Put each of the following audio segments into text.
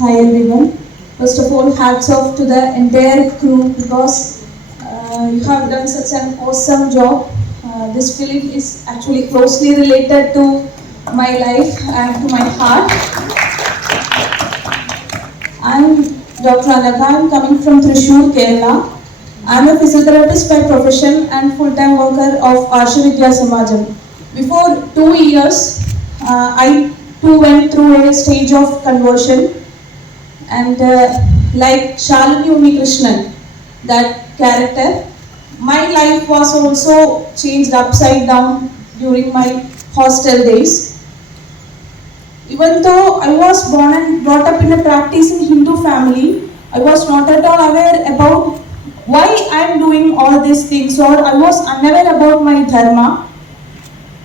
Hi everyone. First of all, hats off to the entire crew because you have done such an awesome job. This film is actually closely related to my life and to my heart. I'm Dr. Anaka. I'm coming from Thrissur, Kerala. I'm a physiotherapist by profession and full-time worker of Arsha Vidya Samajam. Before 2 years, I too went through a stage of conversion and like Shalini Krishnan, that character, my life was also changed upside down during my hostel days. Even though I was born and brought up in a practicing Hindu family, I was not at all aware about why I am doing all these things, or I was unaware about my dharma.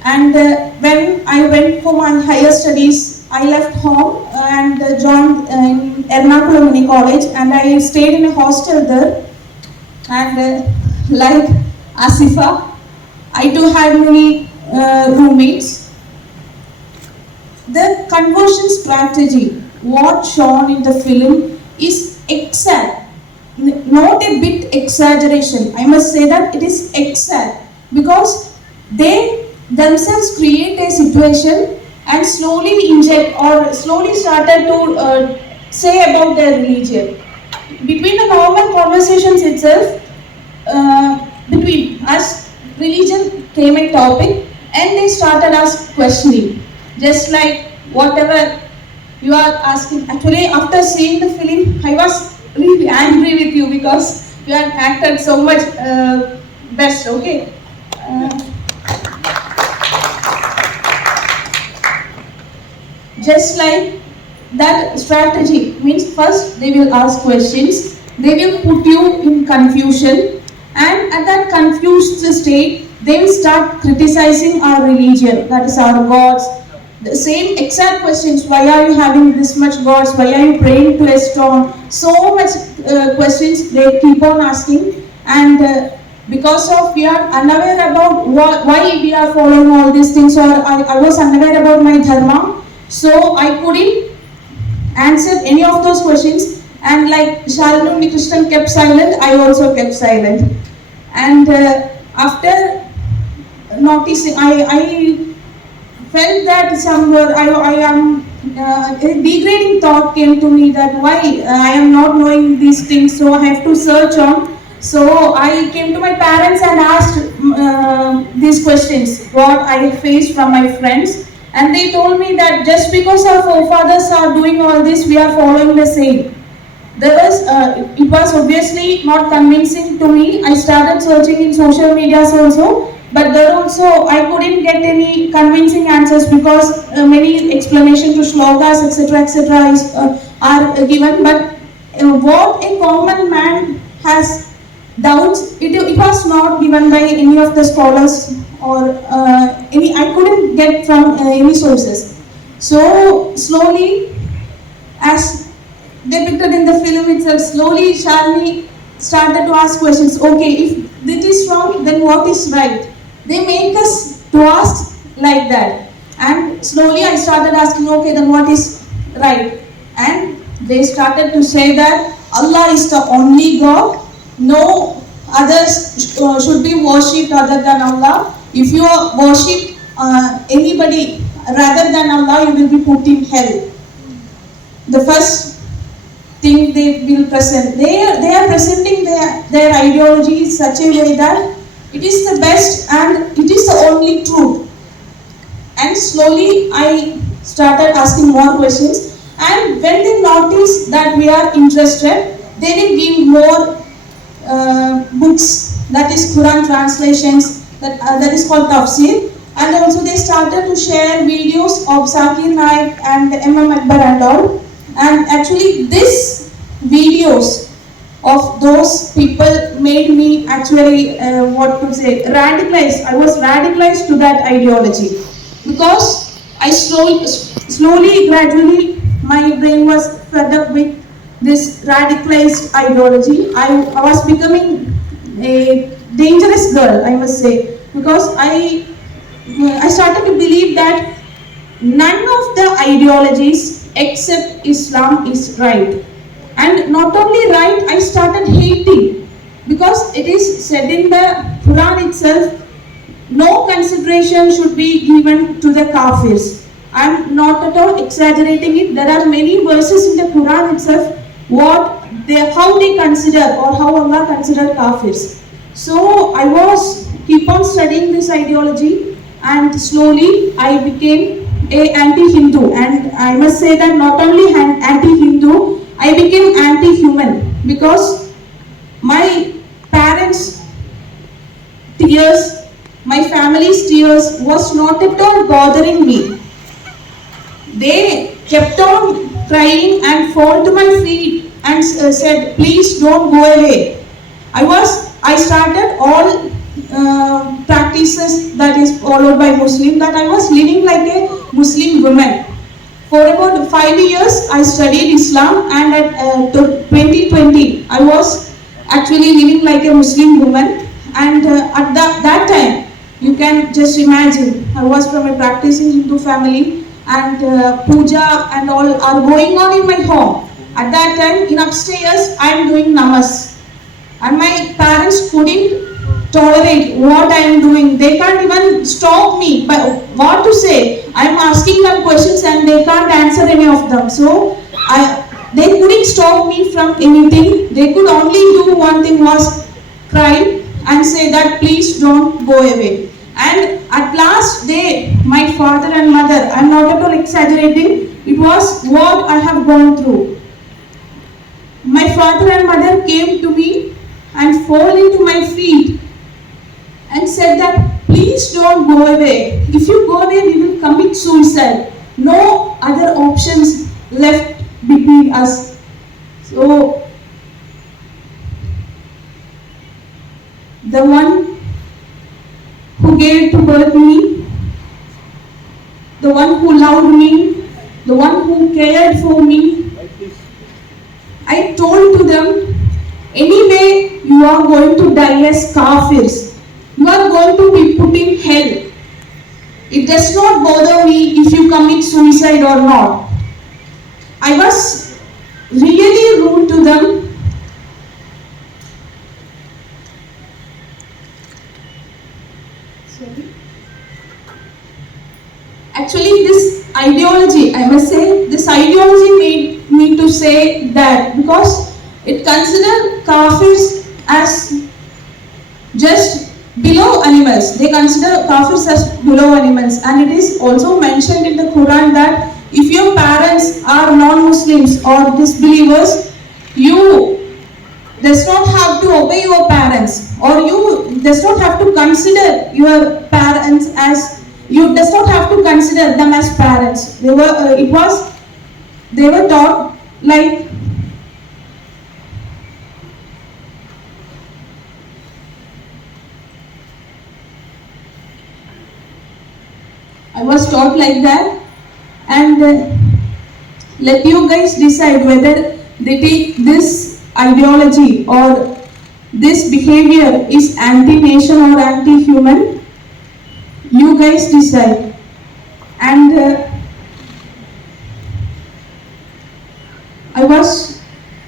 And when I went for my higher studies, I left home and joined in Ernakulam Mini College, and I stayed in a hostel there. And like Asifa, I too had many roommates. The conversion strategy, what shown in the film, is exact, not a bit exaggeration. I must say that it is exact because they themselves create a situation and slowly inject or slowly started to say about their religion. Between the normal conversations itself, between us, religion came a topic and they started us questioning. Just like whatever you are asking. Actually, after seeing the film, I was really angry with you because you had acted so much best, okay? Just like that strategy means first they will ask questions, they will put you in confusion, and at that confused state, they will start criticizing our religion, that is our gods. The same exact questions, why are you having this much gods, why are you praying to a stone, so much questions they keep on asking, and because of we are unaware about why we are following all these things, or I was unaware about my dharma, so I couldn't answer any of those questions, and like Shalini Krishnan kept silent, I also kept silent. And after noticing, I felt that somewhere I am a degrading thought came to me that why I am not knowing these things, so I have to search on. So I came to my parents and asked these questions, what I faced from my friends, and they told me that just because our forefathers are doing all this, we are following the same. It was obviously not convincing to me. I started searching in social medias also, but there also I couldn't get any convincing answers because many explanations to shlokas, etc., are given. But what a common man has doubts, it was not given by any of the scholars or any. I couldn't get from any sources. So slowly, as depicted in the film itself, slowly Shalini started to ask questions. Okay, if this is wrong, then what is right? They make us to ask like that. And slowly I started asking, okay, then what is right? And they started to say that Allah is the only God. No others should be worshipped other than Allah. If you worship anybody rather than Allah, you will be put in hell. The first thing they will present, they are presenting their ideology in such a way that it is the best and it is the only truth. And slowly I started asking more questions, and when they notice that we are interested, they will give more books, that is Quran translations, that is called tafsir, and also they started to share videos of Zakir Naik and M.M. Akbar and all. And actually this videos of those people made me actually radicalized. I was radicalized to that ideology because I slowly, gradually, my brain was fed up with this radicalized ideology. I was becoming a dangerous girl, I must say, because I started to believe that none of the ideologies except Islam is right. And not only right, I started hating because it is said in the Quran itself, no consideration should be given to the kafirs. I am not at all exaggerating it. There are many verses in the Quran itself how they consider or how Allah consider kafirs. So I was keep on studying this ideology, and slowly I became a anti-Hindu, and I must say that not only anti-Hindu, I became anti-human because my parents' tears, my family's tears was not at all bothering me. They kept on crying and fall to my feet and said, please don't go away. I started all practices that is followed by Muslim, that I was living like a Muslim woman. For about 5 years, I studied Islam, and at 2020, I was actually living like a Muslim woman. And at that time, you can just imagine, I was from a practicing Hindu family, and puja and all are going on in my home. At that time, in upstairs, I am doing namas, and my parents couldn't tolerate what I am doing. They can't even stop me. But what to say? I am asking them questions and they can't answer any of them. So they couldn't stop me from anything. They could only do one thing, was cry and say that please don't go away. And at last day, my father and mother, I am not at all exaggerating, it was what I have gone through. My father and mother came to me and fell into my feet and said that please don't go away. If you go away, we will commit suicide. No other options left between us. So the one who gave to birth me, the one who loved me, the one who cared for me, I told to them, anyway you are going to die as kafirs. You are going to be put in hell. It does not bother me if you commit suicide or not. I was really rude to them. Sorry. Actually, this ideology, I must say, this ideology made me to say that, because it considers kafirs as just below animals. They consider kafirs as below animals, and it is also mentioned in the Quran that if your parents are non-Muslims or disbelievers, you does not have to obey your parents, or you does not have to consider your parents as, you does not have to consider them as parents. They were taught like I was taught like that, and let you guys decide whether they take this ideology or this behavior is anti-nation or anti-human. You guys decide. And I was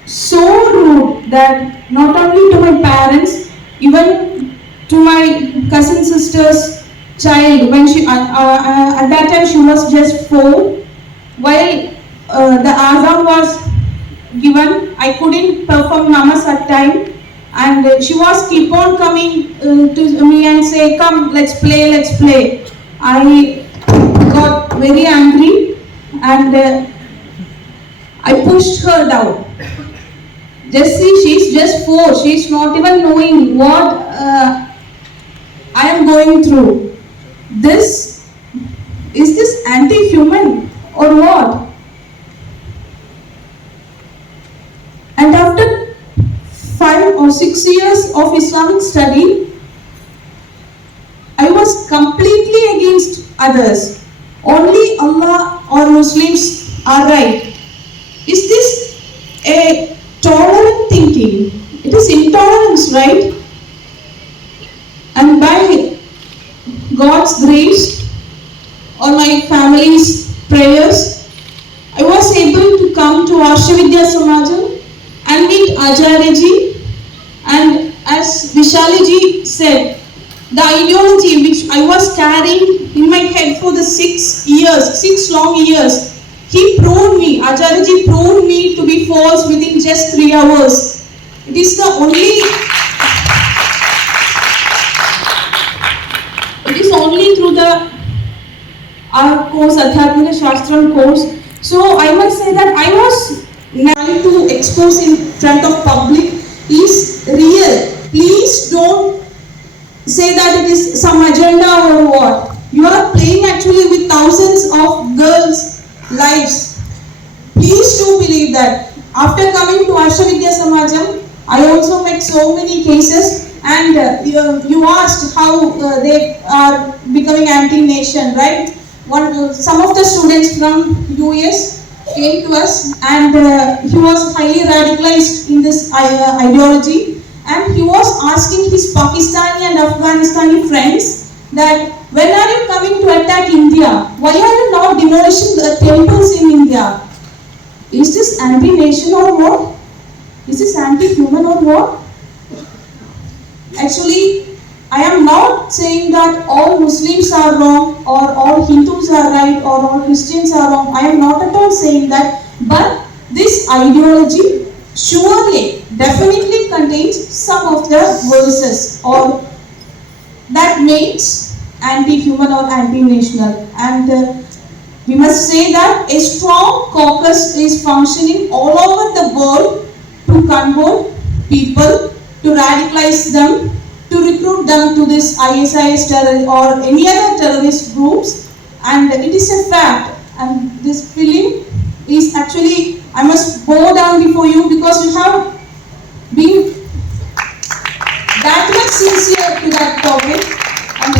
so rude that not only to my parents, even to my cousin sister's child, when she at that time she was just 4, while the azan was given, I couldn't perform namas at time, and she was keep on coming to me and say, come, let's play. I got very angry, and I pushed her down. Just see, she's just 4, she's not even knowing what I am going through. Is this anti-human or what? And after 5 or 6 years of Islamic study, I was completely against others. Only Allah or Muslims are right. Is this a tolerant thinking? It is intolerance, right? And by God's grace or my family's prayers, I was able Acharya ji, and as Vishali ji said, the ideology which I was carrying in my head for the 6 long years, he proved me, Acharya ji proved me to be false within just 3 hours. It is the only through the our course, Adhyatmika Shastram course. So I must say that I was trying to expose in front of public is real. Please don't say that it is some agenda or what. You are playing actually with thousands of girls' lives. Please do believe that. After coming to Ashtavidya Samajam, I also met so many cases, and you asked how they are becoming anti-nation, right? Some of the students from US came to us, and he was highly radicalized in this ideology, and he was asking his Pakistani and Afghanistani friends that when are you coming to attack India? Why are you not demolishing the temples in India? Is this anti-nation or what? Is this anti-human or what? Actually, I am not saying that all Muslims are wrong or all Hindus are right or all Christians are wrong. I am not at all saying that. But this ideology surely, definitely contains some of the verses or that makes anti-human or anti-national. And we must say that a strong caucus is functioning all over the world to convert people, to radicalize them, to recruit them to this ISIS terror or any other terrorist groups, and it is a fact. And this film is actually, I must bow down before you because you have been that much sincere to that topic, and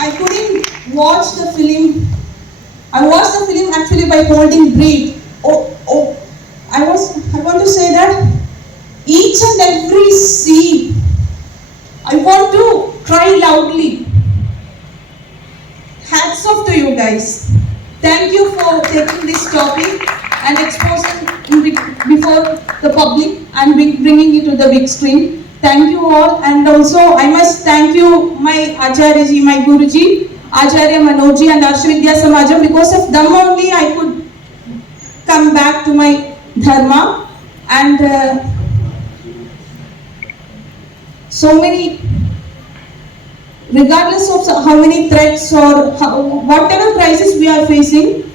I couldn't watch the film. I watched the film actually by holding breath. I want to say that each and every scene, I want to cry loudly. Hats off to you guys. Thank you for taking this topic and exposing it before the public and bringing it to the big screen. Thank you all, and also I must thank you, my Acharya ji, my Guruji, Acharya Manojji and Ashtavidya Samajam. Because of them only I could come back to my dharma, and so many, regardless of how many threats or whatever crisis we are facing,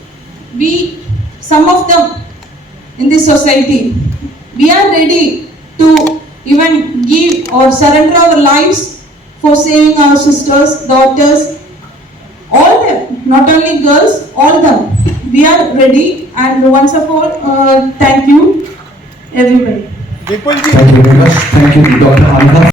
some of them in this society, we are ready to even give or surrender our lives for saving our sisters, daughters, all them, not only girls, all them. We are ready, and once of all, thank you, everybody. Thank you very much. Thank you, Dr. Anna.